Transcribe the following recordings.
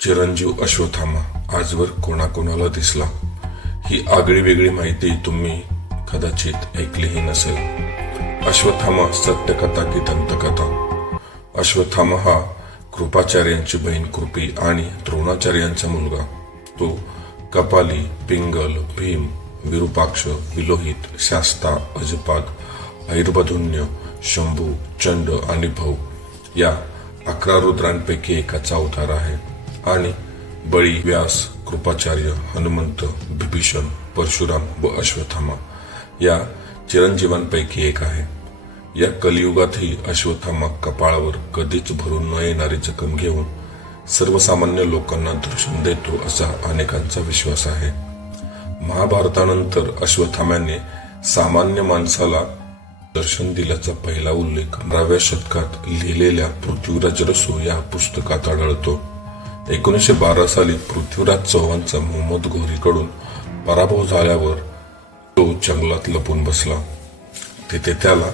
चिरंजीव अश्वथामा आजवर कोणाकोणाला दिसला? ही आगळी वेगळी माहिती तुम्ही कदाचित ऐकलीही नसेल. अश्वथामा सत्यकथा की दंतकथा अश्वथामा हा कृपाचार्यांची बहीण कृपी आणि द्रोणाचार्यांचा मुलगा. तो कपाली पिंगल भीम विरूपाक्ष विलोहित शास्ता अजपाद ऐरबधुन्य शंभू चंड आणि भौ या अकरा रुद्रांपैकी एकाचा अवतार आहे. आणि बळी व्यास कृपाचार्य हनुमंत बिभीषण परशुराम व अश्वत्थामा या चिरंजीवांपैकी एक आहे. या कलियुगातही अश्वत्थामा कपाळावर कधीच भरून न येणारी जखम घेऊन सर्वसामान्य लोकांना दर्शन देतो असा अनेकांचा विश्वास आहे. महाभारतानंतर अश्वथाम्याने सामान्य माणसाला दर्शन दिल्याचा पहिला उल्लेख बाराव्या शतकात लिहिलेल्या पृथ्वीराज रसो या पुस्तकात आढळतो. एकोणीसशे बारा साली पृथ्वीराज चव्हाणचा मोहम्मद घोरीकडून पराभव झाल्यावर तो जंगलात लपून बसला. तिथे त्याला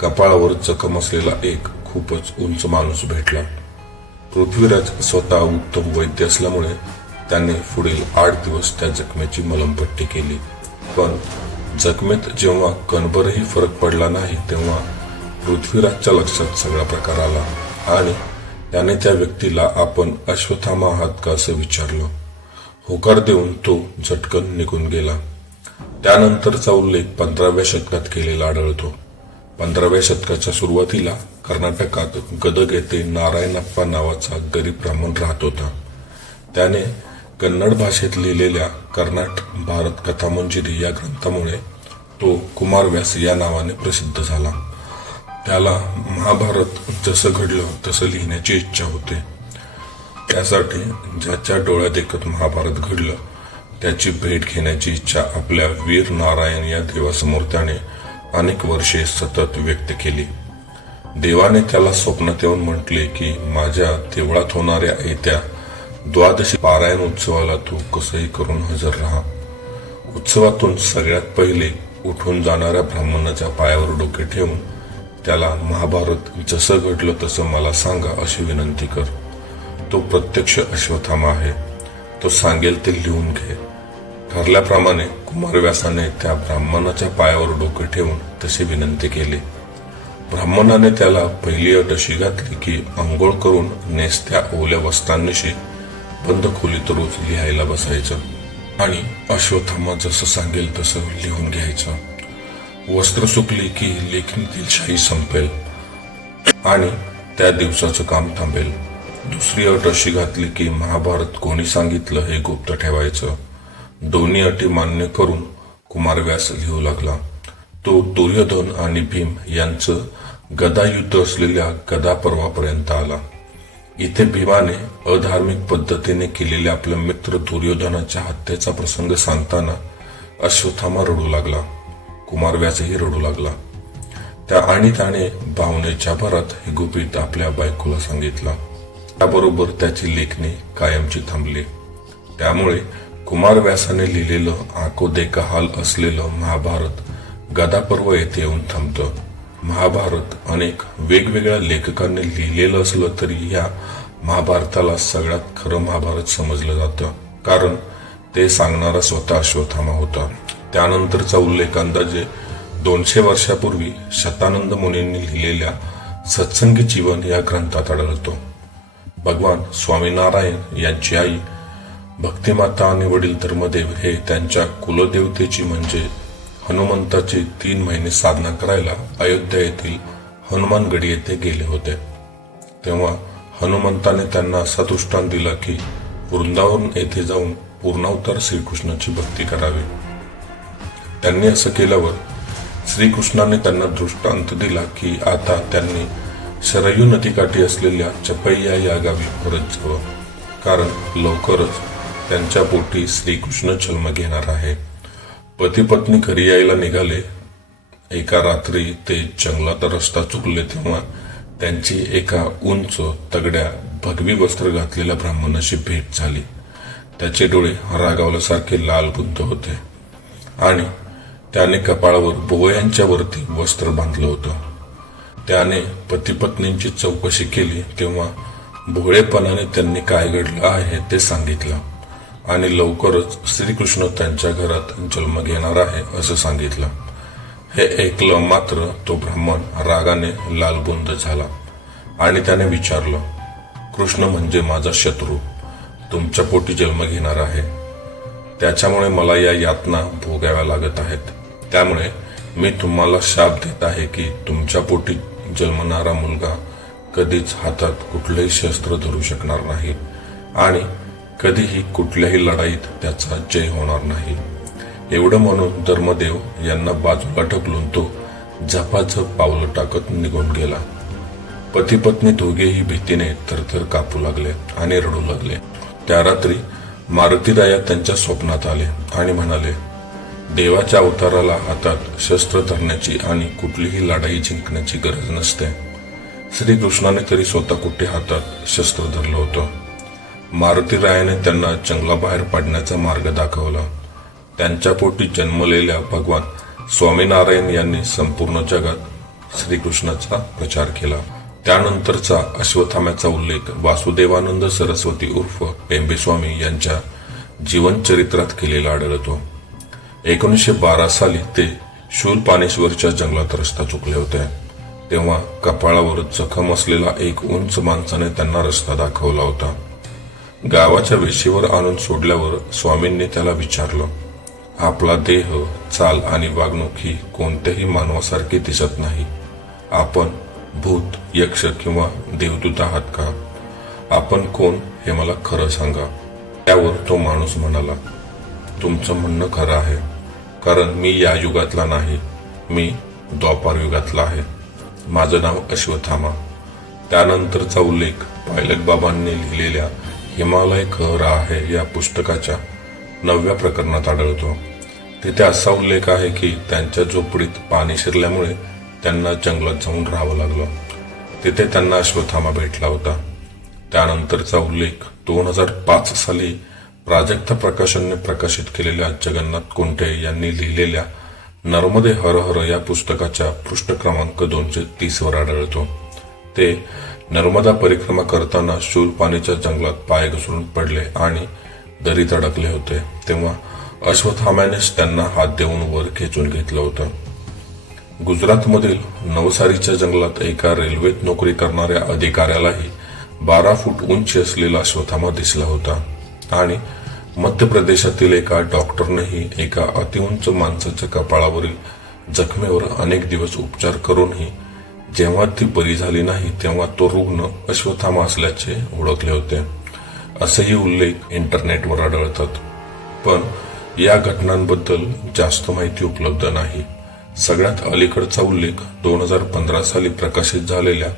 कपाळावर जखम असलेला एक खूपच उंच माणूस भेटला. पृथ्वीराज स्वतः उत्तम वैद्य असल्यामुळे त्याने पुढील आठ दिवस त्या जखमेची मलमपट्टी केली. पण जखमेत जेव्हा कणभरही फरक पडला नाही तेव्हा पृथ्वीराजच्या लक्षात सगळा प्रकार आला आणि त्याने त्या व्यक्तीला आपण अश्वथामा आहात का असं विचारलं? होकार देऊन तो झटकन निघून गेला. त्यानंतरचा उल्लेख पंधराव्या शतकात केलेला आढळतो. पंधराव्या शतकाच्या सुरुवातीला कर्नाटकात गदग येथे नारायणप्पा नावाचा गरीब ब्राह्मण राहत होता. त्याने कन्नड भाषेत लिहिलेल्या कर्नाट भारत कथामंजिरी या ग्रंथामुळे तो कुमारव्यास या नावाने प्रसिद्ध झाला. त्याला महाभारत जसं घडलं तसं लिहिण्याची इच्छा होते. त्यासाठी ज्याच्या डोळ्यात एकत महाभारत घडलं त्याची भेट घेण्याची इच्छा आपल्या वीर नारायण या देवासमोर त्याने अनेक वर्षे सतत व्यक्त केली. देवाने त्याला स्वप्नात येऊन म्हटले की माझ्या देवळात होणाऱ्या येत्या द्वादशी पारायण उत्सवाला तू कसंही करून हजर राहा. उत्सवातून सगळ्यात पहिले उठून जाणाऱ्या ब्राह्मणाच्या पायावर डोके ठेवून त्याला महाभारत जसं घडलं तसं मला सांगा अशी विनंती कर. तो प्रत्यक्ष अश्वथामा आहे. तो सांगेल ते लिहून घे. ठरल्याप्रमाणे कुमारव्यासाने त्या ब्राह्मणाच्या पायावर डोके ठेवून तशी विनंती केली. ब्राह्मणाने त्याला पहिली अट अशी घातली की आंघोळ करून नेसत्या ओल्या वस्त्रांनिशी बंद खोलीत रोज लिहायला बसायचं आणि अश्वथामा जसं सांगेल तसं लिहून घ्यायचं. वस्त्र सुकली की लेखणीतील शाही संपेल आणि त्या दिवसाचं काम थांबेल. दुसरी अट अशी घातली की महाभारत कोणी सांगितलं हे गुप्त ठेवायचं? दोन्ही अटी मान्य करून कुमारव्यास लिहू लागला. तो दुर्योधन आणि भीम यांचं गदायुद्ध असलेल्या गदा पर्वापर्यंत आला. इथे भीमाने अधार्मिक पद्धतीने केलेल्या आपल्या मित्र दुर्योधनाच्या हत्येचा प्रसंग सांगताना अश्वथामा रडू लागला. कुमारव्यासही रडू लागला. त्या आणि त्याने भावनेच्या भरात हे गुपित आपल्या बायकोला सांगितला. त्याबरोबर त्याची लेखणी कायमची थांबली. त्यामुळे कुमारव्यासाने लिहिलेलं आको देखाहाल असलेलं महाभारत गदापर्व येथे येऊन थांबतं. महाभारत अनेक वेगवेगळ्या लेखकांनी लिहिलेलं असलं तरी या महाभारताला सगळ्यात खरं महाभारत समजलं जातं. कारण ते सांगणारा स्वतः अश्वथामा होता. त्यानंतरचा उल्लेख अंदाजे दोनशे वर्षापूर्वी शतानंद मुनींनी लिहिलेल्या सत्संगी जीवन या ग्रंथात आढळतो. भगवान स्वामीनारायण यांची आई भक्तिमाता आणि वडील धर्मदेव हे त्यांच्या कुलदेवतेची म्हणजे हनुमंताची तीन महिने साधना करायला अयोध्या येथील हनुमानगडी येथे गेले होते. तेव्हा हनुमंताने त्यांना असा दृष्टांत दिला की वृंदावन येथे जाऊन पूर्णावतार श्रीकृष्णाची भक्ती करावी. त्यांनी असं केल्यावर श्रीकृष्णाने त्यांना दृष्टांत दिला की आता त्यांनी शरयू नदीकाठी असलेल्या चपैया या गावी परत जावं. कारण लवकरच त्यांच्या पोटी श्रीकृष्ण जन्म घेणार आहे. पती पत्नी घरी यायला निघाले. एका रात्री ते जंगलात रस्ता चुकले तेव्हा त्यांची एका उंच तगड्या भगवी वस्त्र घातलेल्या ब्राह्मणाशी भेट झाली. त्याचे डोळे रागावल्यासारखे लाल गुंत होते. आणि त्याने कपाळावर पोवयांच्या वरती वस्त्र बांधलं होतं. त्याने पतीपत्नींची चौकशी केली तेव्हा भोळेपणाने त्यांनी काय घडलं आहे ते सांगितलं आणि लवकरच श्रीकृष्ण त्यांच्या घरात जन्म घेणार आहे असं सांगितलं. हे ऐकलं मात्र तो ब्राह्मण रागाने लालबुंद झाला आणि त्याने विचारलं कृष्ण म्हणजे माझा शत्रू तुमच्या पोटी जन्म घेणार आहे. त्याच्यामुळे मला या यातना भोगाव्या लागत आहेत. त्यामुळे मी तुम्हाला शाप देत आहे की तुमच्या पोटी जन्मणारा मुलगा कधीच हातात कुठलंही शस्त्र धरू शकणार नाही आणि कधीही कुठल्याही लढाईत त्याचा जय होणार नाही. एवढं म्हणून धर्मदेव यांना बाजूला ढकलून तो झपाझप पावलं टाकत निघून गेला. पती पत्नी दोघेही भीतीने थरथर कापू लागले आणि रडू लागले. त्या रात्री मारुतीराया त्यांच्या स्वप्नात आले आणि म्हणाले देवाच्या अवताराला हातात शस्त्र धरण्याची आणि कुठलीही लढाई जिंकण्याची गरज नसते. श्रीकृष्णाने तरी स्वतः कुठे हातात शस्त्र धरलं होतं? मारुतीरायाने त्यांना जंगलाबाहेर पाडण्याचा मार्ग दाखवला. त्यांच्या पोटी जन्मलेल्या भगवान स्वामीनारायण यांनी संपूर्ण जगात श्रीकृष्णाचा प्रचार केला. त्यानंतरचा अश्वथामाचा उल्लेख वासुदेवानंद सरस्वती उर्फ पेंबेस्वामी यांच्या जीवनचरित्रात केलेला आढळतो. एकोणीसशे बारा साली ते शूरपानेश्वरच्या जंगलात रस्ता चुकले होते तेव्हा कपाळावर जखम असलेला एक उंच माणसाने त्यांना रस्ता दाखवला होता. गावाच्या वेशीवर आणून सोडल्यावर स्वामींनी त्याला विचारलं आपला देह चाल आणि वागणूक ही कोणत्याही मानवासारखी दिसत नाही. आपण भूत यक्ष किंवा देवदूत आहात का? आपण कोण हे मला खरं सांगा. त्यावर तो माणूस म्हणाला तुमचं म्हणणं खरं आहे. कारण मी या युगातला नाही. मी द्वापार युगातला आहे. माझं नाव अश्वथामा त्यानंतरचा उल्लेख पायलट बाबांनी लिहिलेल्या हिमालय कहर आहे या पुस्तकाच्या नवव्या प्रकरणात आढळतो. तिथे असा उल्लेख आहे की त्यांच्या झोपडीत पाणी शिरल्यामुळे त्यांना जंगलात जाऊन राहावं लागलं. तिथे त्यांना अश्वथामा भेटला होता. त्यानंतरचा उल्लेख दोन हजार पाच साली प्राजक्ता प्रकाशनने प्रकाशित केलेल्या जगन्नाथ कोंटे यांनी लिहिलेल्या नर्मदे हर हर या पुस्तकाच्या पृष्ठ क्रमांक दोनशे तीस वर आढळतो. ते नर्मदा परिक्रमा करताना शूलपाणीच्या जंगलात पाय घसरून पडले आणि दरीत अडकले होते. तेव्हा अश्वत्थाम्यानेच त्यांना हात देऊन वर खेचून घेतलं होतं. गुजरातमधील नवसारीच्या जंगलात एका रेल्वेत नोकरी करणाऱ्या अधिकाऱ्यालाही बारा फूट उंची असलेला अश्वथामा दिसला होता. आणि मध्य प्रदेशातील एका डॉक्टरनेही एका अतिउंच माणसाच्या कपाळावरील जखमेवर अनेक दिवस उपचार करूनही जेव्हा ती बरी झाली नाही तेव्हा तो रुग्ण अश्वथामा असल्याचे ओळखले होते. असेही उल्लेख इंटरनेटवर आढळतात. पण या घटनांबद्दल जास्त माहिती उपलब्ध नाही. सगळ्यात अलीकडचा उल्लेख दोन हजार पंधरा साली प्रकाशित झालेल्या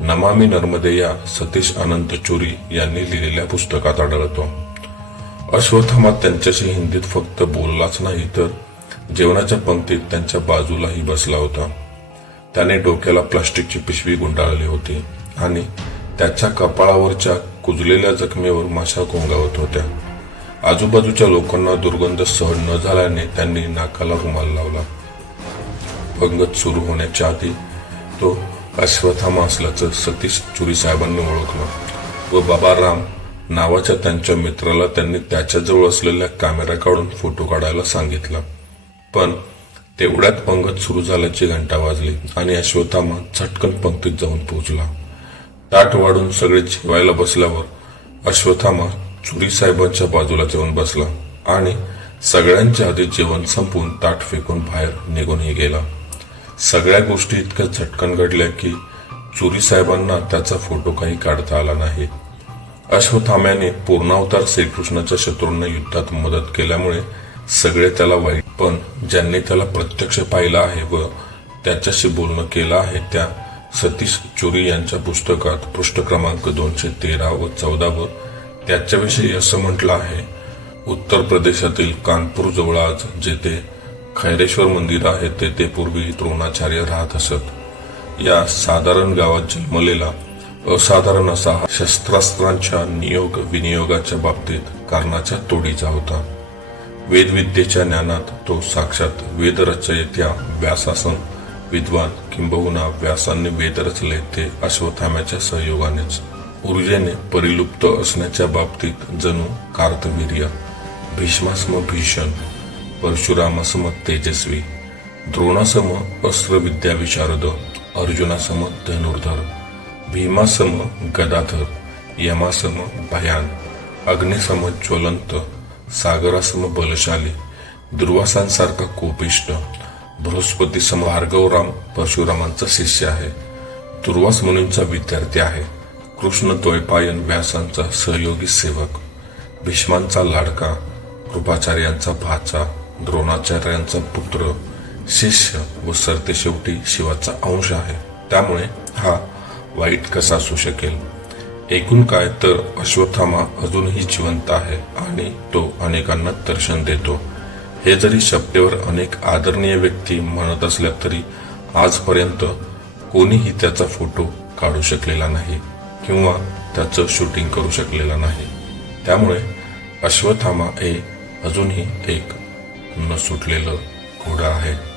नमामी नर्मदे या सतीश अनंत चोरी यांनी लिहिलेल्या पुस्तकात आढळतो. अश्वत्थामा त्यांच्याशी हिंदीत फक्त बोललाच नाही तर जेवणाच्या पंक्तीत त्यांच्या बाजूलाही बसला होता. त्याने डोक्याला प्लास्टिकची पिशवी गुंडाळली होती आणि त्याच्या कपाळावरच्या कुजलेल्या जखमेवर माशा कोंगावत होत्या. आजूबाजूच्या लोकांना दुर्गंध सहन न झाल्याने त्यांनी नाकाला रुमाल लावला. पंगत सुरू होण्याच्या आधी तो अश्वत्थामा असल्याचं सतीश चुरी साहेबांनी ओळखलं व बाबा राम नावाच्या त्यांच्या मित्राला त्यांनी त्याच्याजवळ असलेल्या कॅमेरा काढून फोटो काढायला सांगितला. पण तेवढ्यात पंगत सुरू झाल्याची घंटा वाजली आणि अश्वत्थामा झटकन पंक्तीत जाऊन पोहोचला. ताट वाढून सगळे जेवायला बसल्यावर अश्वत्थामा चुरी साहेबांच्या बाजूला जेवण बसला आणि सगळ्यांच्या आधी जेवण संपून ताट फेकून बाहेर निघूनही गेला. सगळ्या गोष्टी इतक्या झटकन घडल्या की चुरी साहेबांना त्याचा फोटो काही काढता आला नाही. अश्वथाम्याने पूर्णावतार श्रीकृष्णाच्या शत्रूंना युद्धात मदत केल्यामुळे सगळे त्याला वाईट पण ज्यांनी त्याला प्रत्यक्ष पाहिलं आहे व त्याच्याशी बोलणं केलं आहे त्या सतीश चोरी यांच्या पुस्तकात पृष्ठ क्रमांक दोनशे तेरा व चौदावर त्याच्याविषयी असं म्हटलं आहे उत्तर प्रदेशातील कानपूर जवळ आज जेथे खैरेश्वर मंदिर आहे तेथे पूर्वी द्रोणाचार्य राहत असत. या साधारण गावात जन्मलेला असाधारण असा हा शस्त्रास्त्रांच्या नियोग विनियोगाच्या बाबतीत कारणाच्या तोडीचा होता. वेदविद्येच्या ज्ञानात तो साक्षात वेदरचयित्या व्यासासन विद्वान किंबहुना व्यासांनी वेद रचले ते अश्वथाम्याच्या सहयोगानेच. ऊर्जेने परिलुप्त असण्याच्या बाबतीत जणू कार्तवीर्य भीष्मासम भीषण परशुरामासम तेजस्वी द्रोणासम अस्त्रविद्या विशारद अर्जुनासम धनुर्धर भीमासम गदाधर यमासम भयान अग्निसम ज्वलंत सागरासम बलशाली दुर्वासांसारखा कोपिष्ट बृहस्पती सम भार्गवराम परशुरामांचा शिष्य आहे. दुर्वास मुनींचा विद्यार्थी आहे. कृष्ण द्वैपायन व्यासांचा सहयोगी सेवक भीष्मांचा लाडका कृपाचार्यांचा भाचा द्रोणाचार्यांचा पुत्र शिष्य व सरतेशेवटी शिवाचा अंश आहे. त्यामुळे हा वाईट कसा असू शकेल? एकूण काय तर अश्वत्थामा अजूनही जिवंत आहे आणि तो अनेकांना दर्शन देतो. हे जरी शब्देवर अनेक आदरणीय व्यक्ती म्हणत असल्या तरी आजपर्यंत कोणीही त्याचा फोटो काढू शकलेला नाही किंवा त्याचं शूटिंग करू शकलेला नाही. त्यामुळे अश्वत्थामा हे अजूनही एक न सुटलेलं घोडा आहे.